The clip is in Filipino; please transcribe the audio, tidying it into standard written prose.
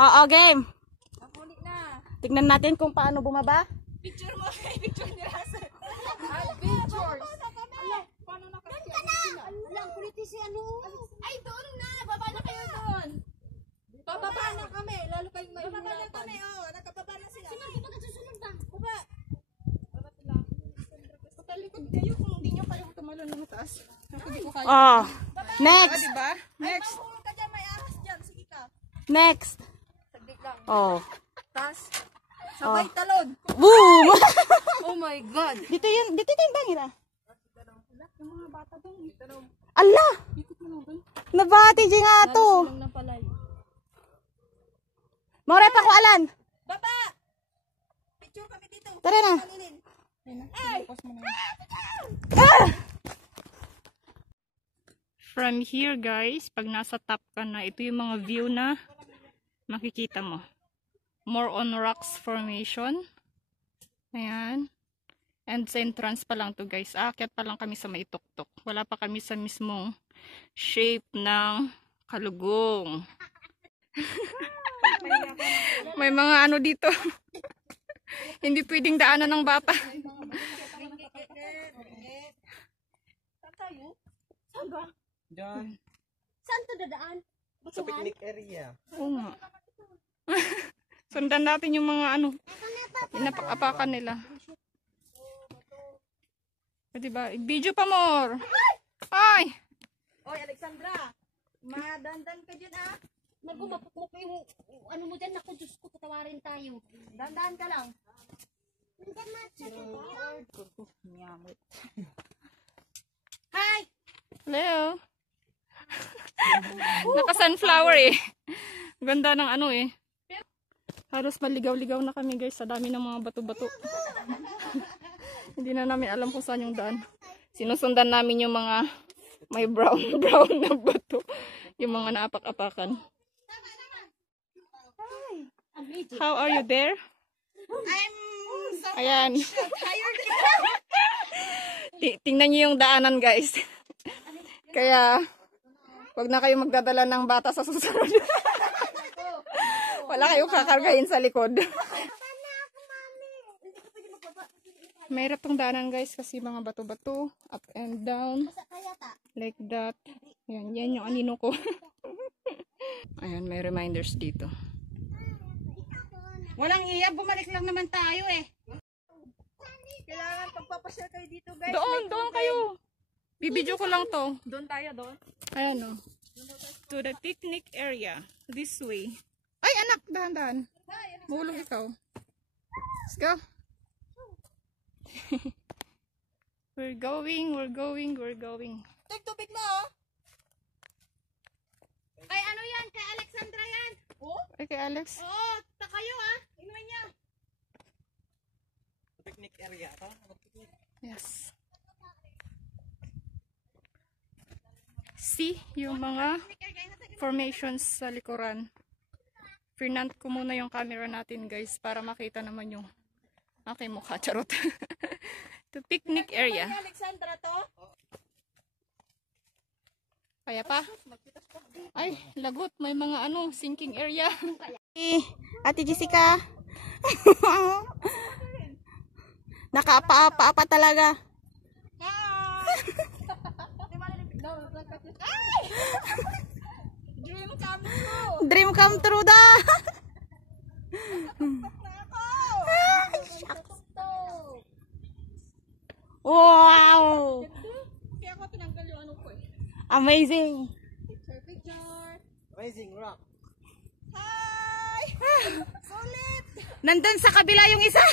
Oo, game. Nakulit na. Tignan natin kung paano bumaba. Picture mo. Picture ni Russell. Pictures. Paano na kayo? Doon ka na. Alang, kulit si ano. Ay, doon na. Baba na kayo doon. Bababa na kami. Lalo kayong may bababa na kami. Oh, nakababa na sila. Sino ba nagsusunod na? Baba. Baba sila. Patalikod kayo kung hindi nyo kayo tumalon ng taas. Oh. Next. Oh, diba? Next. Ay, ka dyan. May ahas dyan. Sige ka. Next. Saglit lang. Oh. Taas. Sabay talon. Boom! Oh my God. Dito yung bangin ah. Yung mga bata doon. Allah! Ikot mo lang doon. Nabati dyan nga to. Silang napalay. Maure pa ko alan. Baba! Picture kami dito. Tara na. Ay! From here guys, pag nasa top ka na, ito yung mga view na makikita mo. More on rocks formation. Ayan. And sa entrance pa lang to guys. Aakyat pa lang kami sa may tuktok. Wala pa kami sa mismong shape ng kalugong. May mga ano dito. Hindi pwedeng daanan ng bata. Saan tayo? Saan ba? Diyan. Saan to dadaan? Sa picnic area. Oo nga. Sundan natin yung mga ano. Inapak-apakan nila. O diba? Video pa more. Ay! Oy, Alexandra. Madandan ka dyan ah. Nagumapok mo yung ano mo dyan. Naku, Diyos ko, patawarin tayo. Dandan ka lang. Hi! Hello. Naka-sunflower eh. Ganda ng ano eh. Halos maligaw-ligaw na kami guys sa dami ng mga bato-bato. Hindi na namin alam kung saan yung daan. Sinusundan namin yung mga may brown na bato. Yung mga naapak-apakan. How are you there? I'm so Ayan. tired. Tingnan niyo yung daanan guys. Kaya wag na kayo magdadala ng bata sa susunod. Wala kayong kakargahin sa likod. Mahirap tong daanan guys kasi mga bato-bato, up and down, like that. Ayan, yan yung anino ko. Ayan, may reminders dito. Walang iya, bumalik lang naman tayo eh. Kailangan pagpapasyal kayo dito guys. Doon kayo. Bibidyo ko lang to. Doon tayo doon. Ayan o. To the picnic area. This way. Ay anak, dahan-dahan. Mahulog ikaw. Let's go. We're going. Take tubig mo oh. Ay, ano yan? Kay Alexandra yan. Oh? Ay kay Alex. Oo, kayo ah. Inuman niya. Picnic area to. Yes. See yung mga formations sa likuran. Pinant ko muna yung camera natin guys para makita naman yung aking mukha. Charot. To picnic area. Alexandra to. Kaya pa? Ay, lagot. May mga ano, sinking area. Ate Jessica. Nakaapa-apa talaga. Dream come true. Dream come true da. Wow! Kaya ako tinanggal yung ano ko eh. Amazing. Picture. Amazing rock. Hi! Sulit! Nandun sa kabila yung isa.